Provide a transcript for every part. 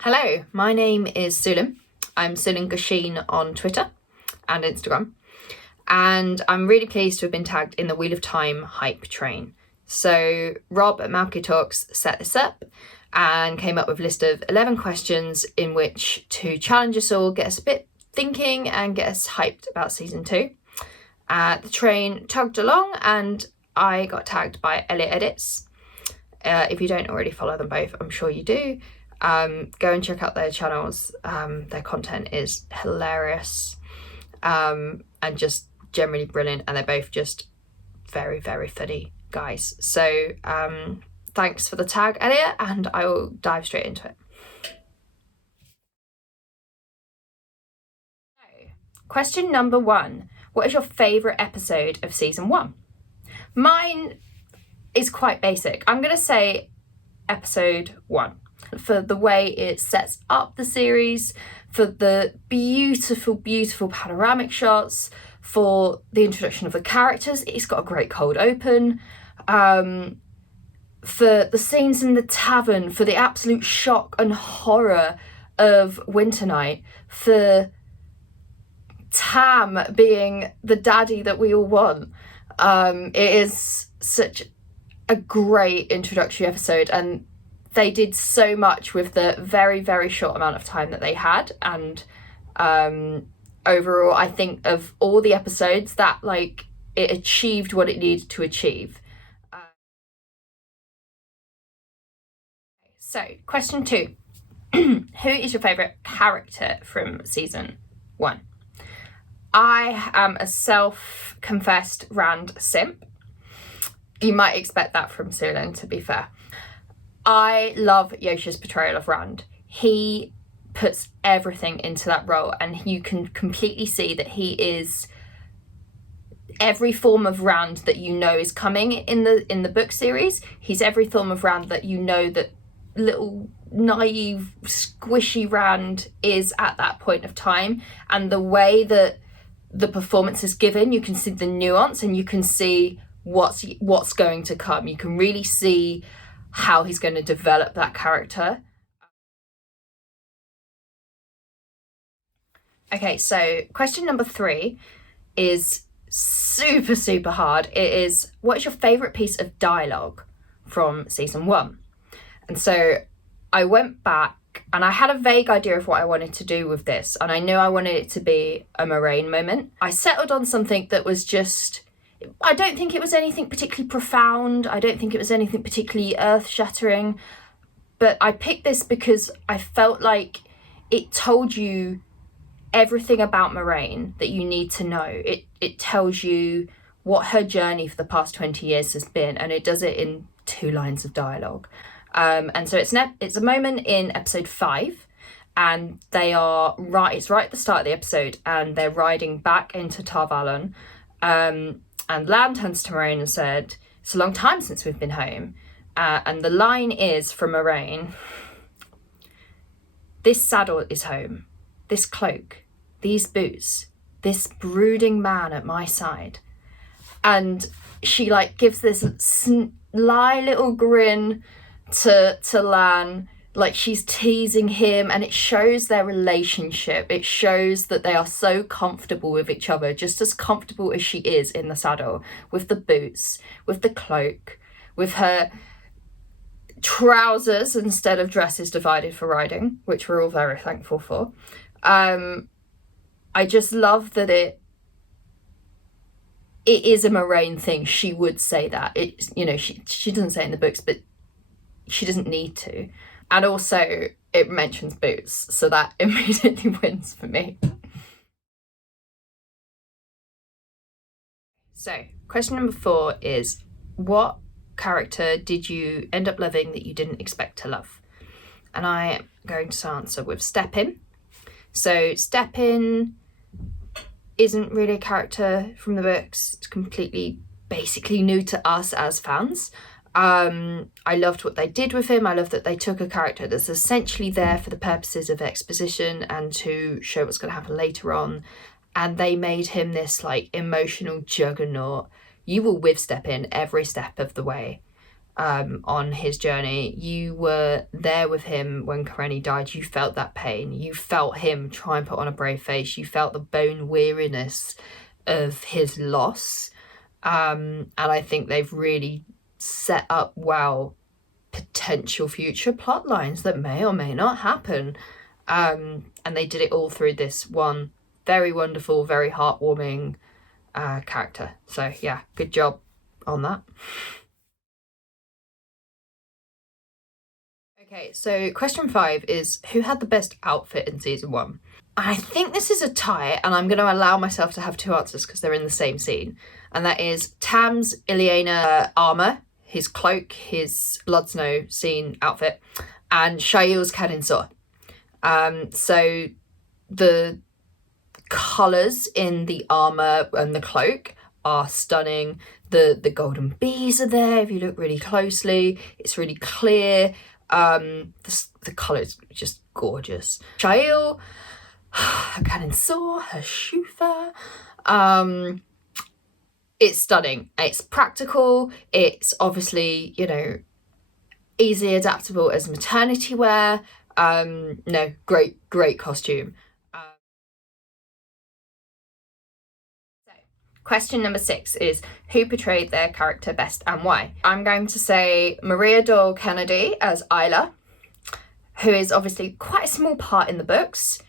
Hello, my name is Sulin. I'm Sulin Gasheen on Twitter and Instagram, and I'm really pleased to have been tagged in the Wheel of Time hype train. So Rob at Malky Talks set this up and came up with a list of 11 questions in which to challenge us all, get us a bit thinking and get us hyped about season 2. The train tugged along and I got tagged by Elliot Edits. If you don't already follow them both, I'm sure you do. Go and check out their channels. Their content is hilarious and just generally brilliant, and they're both just very, very funny guys. So thanks for the tag, Elliot, and I will dive straight into it. Question number 1. What is your favourite episode of season 1? Mine is quite basic. I'm going to say episode 1 for the way it sets up the series, for the beautiful, beautiful panoramic shots, for the introduction of the characters. It's got a great cold open. For the scenes in the tavern, for the absolute shock and horror of Winter Night, for Tam being the daddy that we all want. It is such a great introductory episode, and they did so much with the very, very short amount of time that they had. And overall, I think of all the episodes, that it achieved what it needed to achieve. So, question 2. Who is your favourite character from season 1? I am a self-confessed Rand simp. You might expect that from Sulin, to be fair. I love Yosha's portrayal of Rand. He puts everything into that role, and you can completely see that he is every form of Rand that you know is coming in the book series. He's every form of Rand that you know that little naive, squishy Rand is at that point of time, and the way that the performance is given, you can see the nuance and you can see what's going to come. You can really see how he's going to develop that character. Okay, so question number 3 is super, super hard. It is, what is your favourite piece of dialogue from season 1? And so I went back and I had a vague idea of what I wanted to do with this, and I knew I wanted it to be a Moraine moment. I settled on something that was just, I don't think it was anything particularly profound. I don't think it was anything particularly earth-shattering. But I picked this because I felt like it told you everything about Moraine that you need to know. It tells you what her journey for the past 20 years has been, and it does it in 2 lines of dialogue. And so it's a moment in episode 5, and it's right at the start of the episode, and they're riding back into Tar Valon. And Lan turns to Moraine and said, "It's a long time since we've been home." And the line is from Moraine, "This saddle is home, this cloak, these boots, this brooding man at my side." And she gives this sly little grin to Lan, like she's teasing him, and it shows their relationship. It shows that they are so comfortable with each other, just as comfortable as she is in the saddle, with the boots, with the cloak, with her trousers instead of dresses divided for riding, which we're all very thankful for. I just love that it is a Moraine thing. She would say that. She doesn't say it in the books, but she doesn't need to. And also it mentions boots, so that immediately wins for me. So question number 4 is, what character did you end up loving that you didn't expect to love? And I am going to answer with Stepin. So Stepin isn't really a character from the books. It's basically new to us as fans. I loved what they did with him. I love that they took a character that's essentially there for the purposes of exposition and to show what's going to happen later on, and they made him this emotional juggernaut. You will with Stepin every step of the way. on his journey. You were there with him when Karenni died. You felt that pain. You felt him try and put on a brave face. You felt the bone weariness of his loss. And I think they've really set up well potential future plot lines that may or may not happen. And they did it all through this one very wonderful, very heartwarming character. So yeah, good job on that. Okay, so question 5 is, who had the best outfit in season 1? I think this is a tie, and I'm going to allow myself to have 2 answers because they're in the same scene. And that is Tam's Ileana armour, his cloak, his Blood Snow scene outfit, and Shail's Kadin-Sor. So the colours in the armour and the cloak are stunning. The golden bees are there if you look really closely. It's really clear. The colour is just gorgeous. Shail, her Kadin-Sor, her Shufa. It's stunning. It's practical. It's obviously, you know, easily adaptable as maternity wear. No, great costume. Question number 6 is, who portrayed their character best and why? I'm going to say Maria Doyle Kennedy as Isla, who is obviously quite a small part in the books,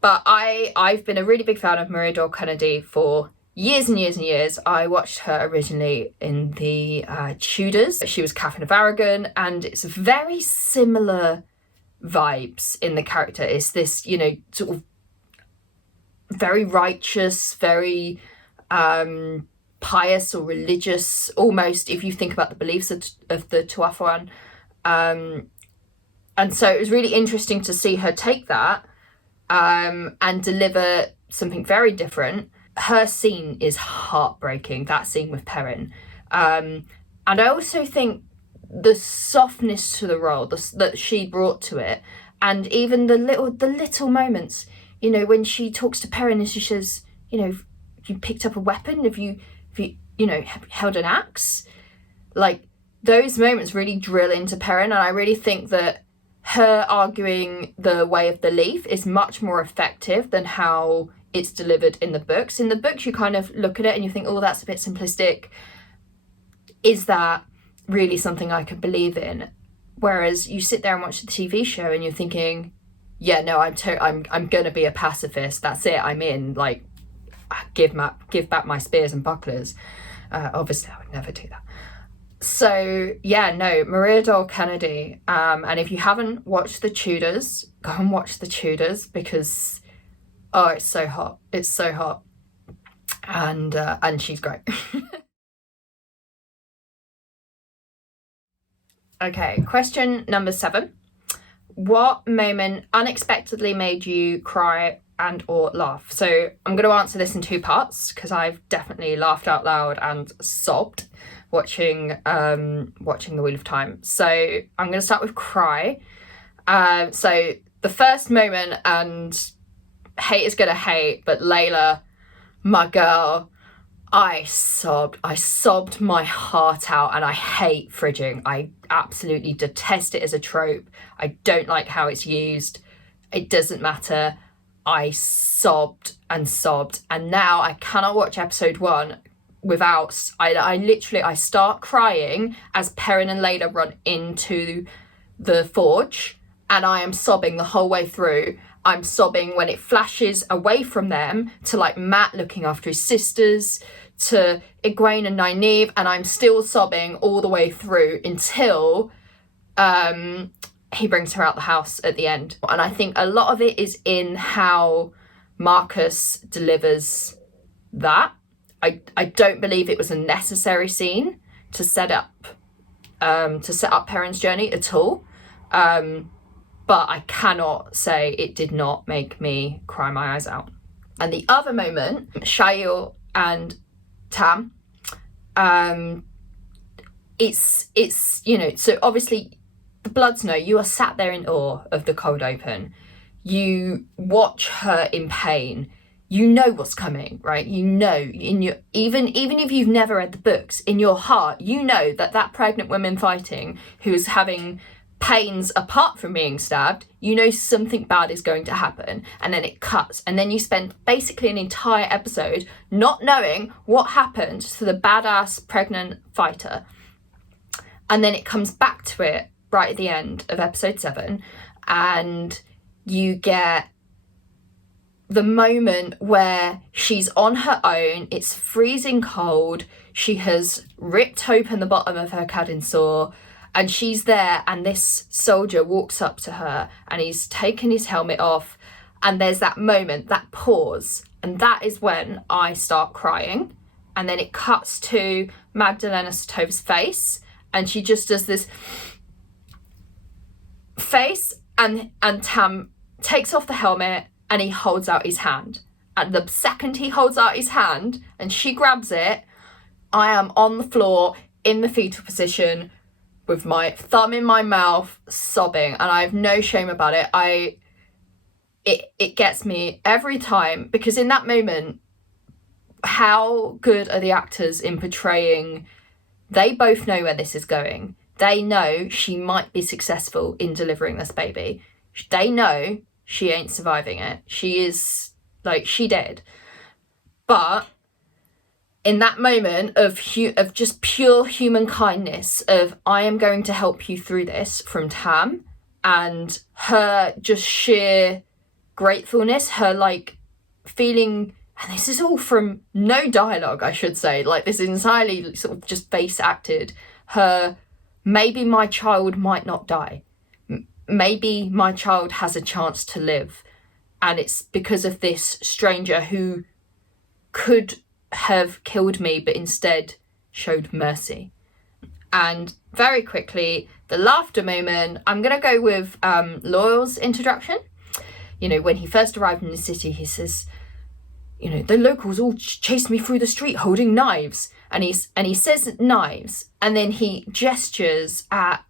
but I've been a really big fan of Maria Doyle Kennedy for years and years and years. I watched her originally in the Tudors. She was Catherine of Aragon, and it's very similar vibes in the character. It's this, you know, sort of very righteous, very pious or religious, almost, if you think about the beliefs of the Tuatharan. And so it was really interesting to see her take that and deliver something very different. Her scene is heartbreaking, that scene with Perrin. And I also think the softness to the role that she brought to it, and even the little moments, you know, when she talks to Perrin and she says, you know, you picked up a weapon, if you held an axe, like those moments really drill into Perrin. And I really think that her arguing the way of belief is much more effective than how it's delivered in the books. In the books, you kind of look at it and you think, oh, that's a bit simplistic. Is that really something I could believe in? Whereas you sit there and watch the TV show and you're thinking, yeah, no, I'm gonna be a pacifist. That's it. I'm in. Like, give back my spears and bucklers. Obviously, I would never do that. So yeah, no, Maria Doyle Kennedy. And if you haven't watched the Tudors, go and watch the Tudors, because it's so hot. It's so hot, and she's great. Okay, question number 7. What moment unexpectedly made you cry and or laugh? So I'm going to answer this in 2 parts, because I've definitely laughed out loud and sobbed watching The Wheel of Time. So I'm going to start with cry. So the first moment, and hate is going to hate, but Layla, my girl, I sobbed my heart out, and I hate fridging. I absolutely detest it as a trope. I don't like how it's used. It doesn't matter. I sobbed and sobbed, and now I cannot watch episode 1 without, I start crying as Perrin and Layla run into the forge, and I am sobbing the whole way through. I'm sobbing when it flashes away from them to like Matt looking after his sisters, to Egwene and Nynaeve, and I'm still sobbing all the way through until he brings her out the house at the end. And I think a lot of it is in how Marcus delivers that. I don't believe it was a necessary scene to set up Perrin's journey at all. But I cannot say it did not make me cry my eyes out. And the other moment, Shail and Tam, it's you know, so obviously the Blood Snow, you are sat there in awe of the cold open. You watch her in pain. you know what's coming, right? You know, in your even if you've never read the books, in your heart, you know that pregnant woman fighting who's having pains apart from being stabbed, you know something bad is going to happen, and then it cuts, and then you spend basically an entire episode not knowing what happened to the badass pregnant fighter, and then it comes back to it right at the end of episode 7, and you get the moment where she's on her own, it's freezing cold, she has ripped open the bottom of her cabin saw, and she's there, and this soldier walks up to her and he's taken his helmet off, and there's that moment, that pause, and that is when I start crying. And then it cuts to Magdalena Satova's face, and she just does this face, and Tam takes off the helmet and he holds out his hand. And the second he holds out his hand and she grabs it, I am on the floor in the fetal position with my thumb in my mouth, sobbing, and I have no shame about it. It gets me every time, because in that moment, how good are the actors in portraying, they both know where this is going. They know she might be successful in delivering this baby. They know she ain't surviving it. She is, like, she dead. But in that moment of just pure human kindness, of I am going to help you through this, from Tam, and her just sheer gratefulness, her like feeling, and this is all from no dialogue, I should say, like this is entirely sort of just face acted, her, maybe my child might not die. Maybe my child has a chance to live, and it's because of this stranger who could have killed me but instead showed mercy. And very quickly, the laughter moment, I'm going to go with Loyal's introduction. You know, when he first arrived in the city, he says, you know, the locals all chased me through the street holding knives. And he says knives, and then he gestures at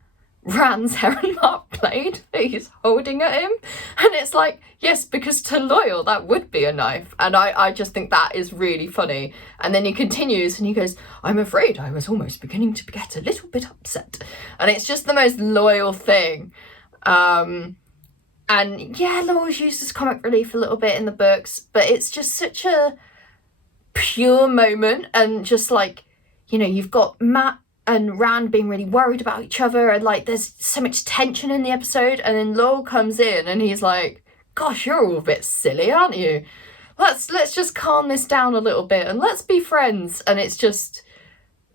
Rand's heron mark blade that he's holding at him, and it's like, yes, because to Loyal that would be a knife, and I just think that is really funny. And then he continues and he goes, I'm afraid I was almost beginning to get a little bit upset, and it's just the most Loyal thing. And yeah, Loyal's used as comic relief a little bit in the books, but it's just such a pure moment, and just like, you know, you've got Matt and Rand being really worried about each other, and like there's so much tension in the episode, and then Lowell comes in and he's like, gosh, you're all a bit silly, aren't you? Let's just calm this down a little bit and let's be friends. And it's just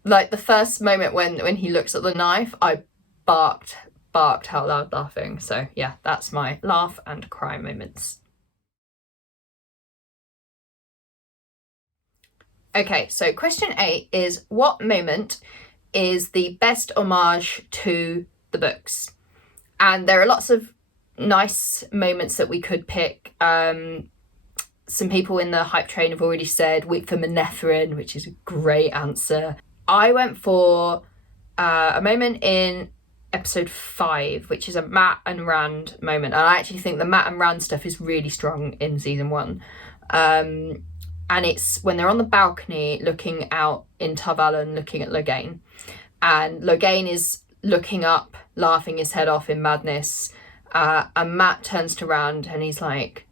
like the first moment when he looks at the knife, I barked out loud laughing. So yeah, that's my laugh and cry moments. Okay, so question 8 is, what moment is the best homage to the books? And there are lots of nice moments that we could pick. Some people in the hype train have already said Wait for Manethrin, which is a great answer. I went for a moment in episode 5, which is a Matt and Rand moment. And I actually think the Matt and Rand stuff is really strong in season 1. And it's when they're on the balcony looking out in Tarvalon, looking at Logain. And Logain is looking up, laughing his head off in madness. And Matt turns to Rand and he's like,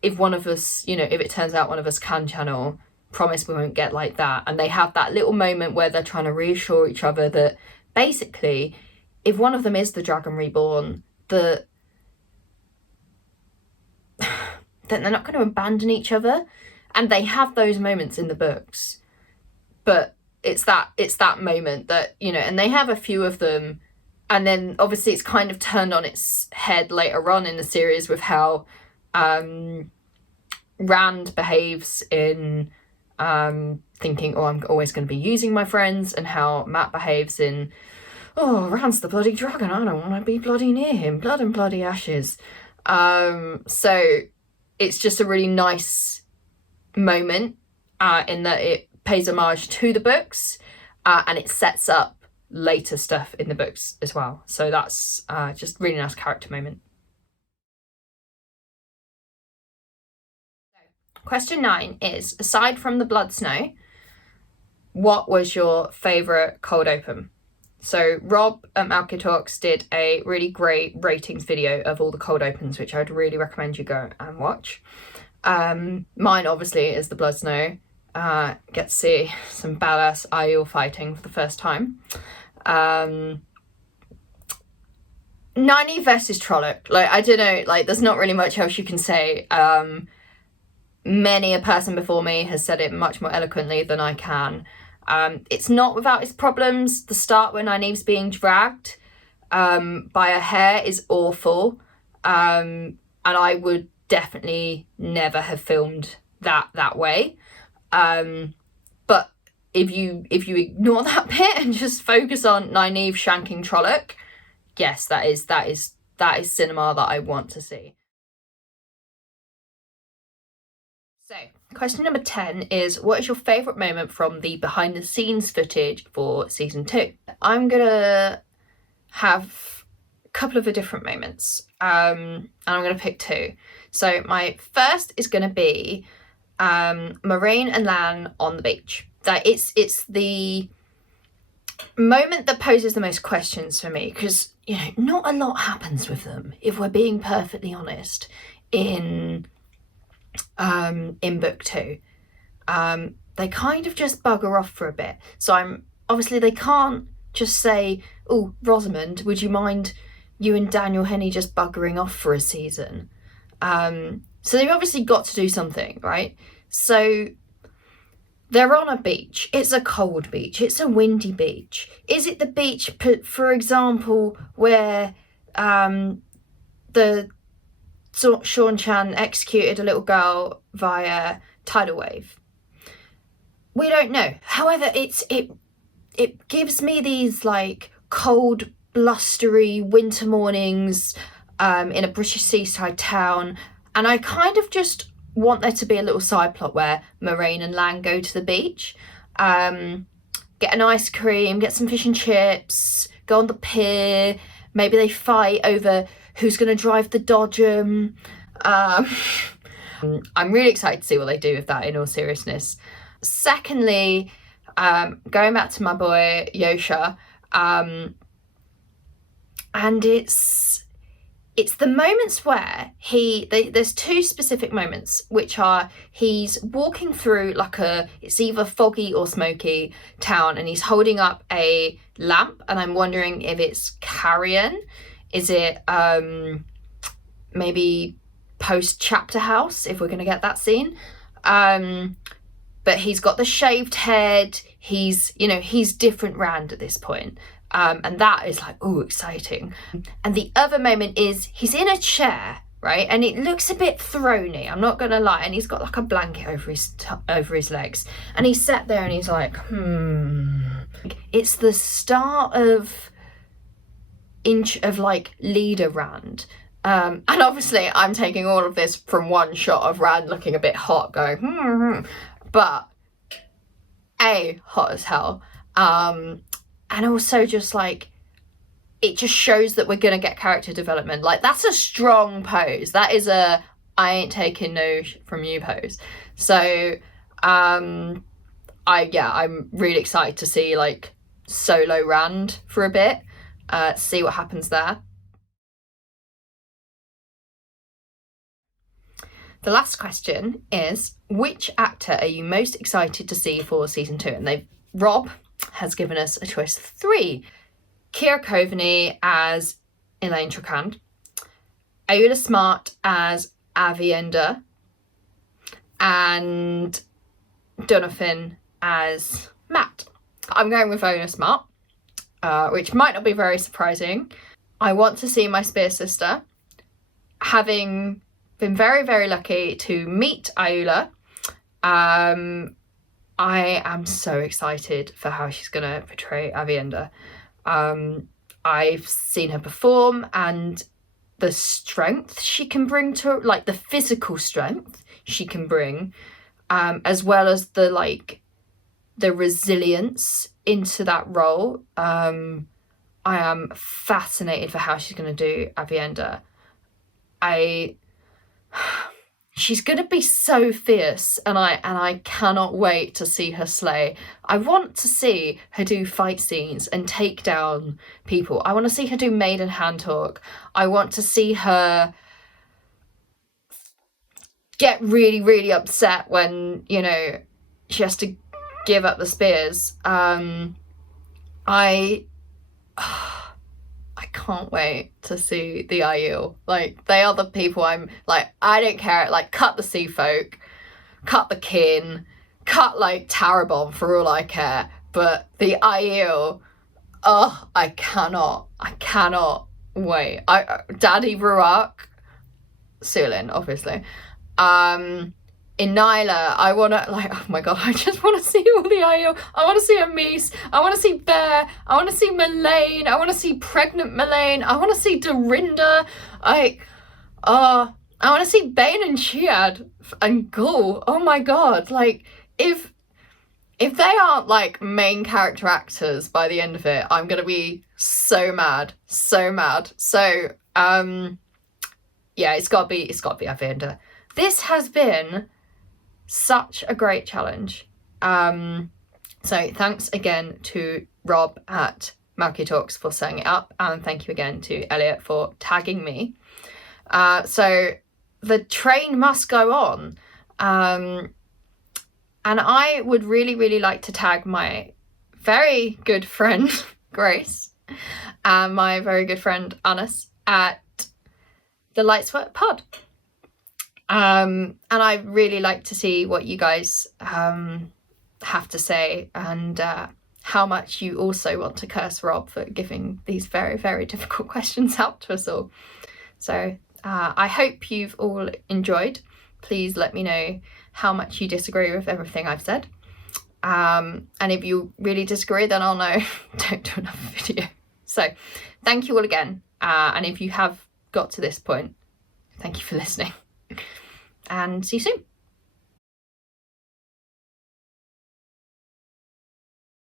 if one of us, you know, if it turns out one of us can channel, promise we won't get like that. And they have that little moment where they're trying to reassure each other that basically, if one of them is the Dragon Reborn, then they're not going to abandon each other. And they have those moments in the books, but it's that moment that, you know, and they have a few of them, and then obviously it's kind of turned on its head later on in the series with how Rand behaves in thinking, oh, I'm always going to be using my friends, and how Matt behaves in, oh, Rand's the bloody dragon, I don't want to be bloody near him, blood and bloody ashes. So it's just a really nice moment in that it pays homage to the books, and it sets up later stuff in the books as well. So that's just really nice character moment. Question 9 is, aside from the blood snow, what was your favourite cold open? So Rob at Malky Talks did a really great ratings video of all the cold opens, which I'd really recommend you go and watch. Mine obviously is the blood snow. Get to see some badass Aiul fighting for the first time. Nynaeve versus Trolloc. Like, I don't know, like, there's not really much else you can say. Many a person before me has said it much more eloquently than I can. It's not without its problems. The start when Nynaeve's being dragged by her hair is awful. And I would definitely never have filmed that way. But if you ignore that bit and just focus on Nynaeve shanking Trolloc, yes, that is cinema that I want to see. So, question number 10 is, what is your favourite moment from the behind the scenes footage for season 2? I'm gonna have a couple of different moments, and I'm gonna pick 2. So my first is gonna be Moraine and Lan on the beach. That it's the moment that poses the most questions for me, because, you know, not a lot happens with them, if we're being perfectly honest, in book 2. They kind of just bugger off for a bit. So obviously they can't just say, oh, Rosamund, would you mind you and Daniel Henney just buggering off for a season? So they've obviously got to do something, right? So they're on a beach. It's a cold beach. It's a windy beach. Is it the beach, for example, where the Sean Chan executed a little girl via tidal wave? We don't know. However, it gives me these like cold, blustery winter mornings in a British seaside town, and I kind of just want there to be a little side plot where Moraine and Lan go to the beach, get an ice cream, get some fish and chips, go on the pier, maybe they fight over who's going to drive the dodgem. I'm really excited to see what they do with that, in all seriousness. Secondly, going back to my boy Yosha, and it's the moments where there's 2 specific moments, which are he's walking through like it's either foggy or smoky town, and he's holding up a lamp, and I'm wondering if it's carrion. Is it maybe post-chapter house, if we're going to get that scene? But he's got the shaved head. He's different Rand at this point. And that is like, oh, exciting. And the other moment is he's in a chair, right? And it looks a bit throny, I'm not going to lie. And he's got like a blanket over his legs. And he's sat there and he's like, It's the start of like leader Rand. And obviously I'm taking all of this from one shot of Rand looking a bit hot, going, but hot as hell. And also just like, it just shows that we're going to get character development. Like, that's a strong pose. That is a I ain't taking no from you pose. So I'm really excited to see like solo Rand for a bit, see what happens there. The last question is, which actor are you most excited to see for season 2? And Rob has given us a choice of 3. Keira Coveney as Elaine Trocand, Ayula Smart as Avienda, and Donovan as Matt. I'm going with Ayula Smart, which might not be very surprising. I want to see my Spear sister. Having been very, very lucky to meet Ayula, I am so excited for how she's going to portray Avienda. I've seen her perform, and the strength she can bring to, like, the physical strength she can bring, as well as the resilience into that role. I am fascinated for how she's going to do Avienda. she's gonna be so fierce, and I cannot wait to see her slay. I want to see her do fight scenes and take down people. I want to see her do maiden hand talk. I want to see her get really, really upset when, you know, she has to give up the spears. I can't wait to see the Aiel. Like, they are the people I'm like, I don't care. Like, cut the sea folk, cut the kin, cut like Tarabon for all I care. But the Aiel, oh, I cannot wait. Daddy Ruark, Sulin, obviously. In Nyla, I want to, like, oh my god, I just want to see all the Aiel. I want to see Amis. I want to see Bear. I want to see Melaine. I want to see pregnant Melaine. I want to see Dorinda. I want to see Bane and Chiad and Gul. Oh my god, like, if they aren't, like, main character actors by the end of it, I'm going to be so mad. So mad. So, yeah, it's got to be Avinda. This has been such a great challenge. So thanks again to Rob at Malky Talks for setting it up, and thank you again to Elliot for tagging me. So the train must go on. And I would really, really like to tag my very good friend Grace and my very good friend Anas at the Lightswork Pod. And I'd really like to see what you guys have to say, and how much you also want to curse Rob for giving these very, very difficult questions out to us all. So I hope you've all enjoyed. Please let me know how much you disagree with everything I've said. And if you really disagree, then I'll know don't do another video. So thank you all again. And if you have got to this point, thank you for listening. And see you soon.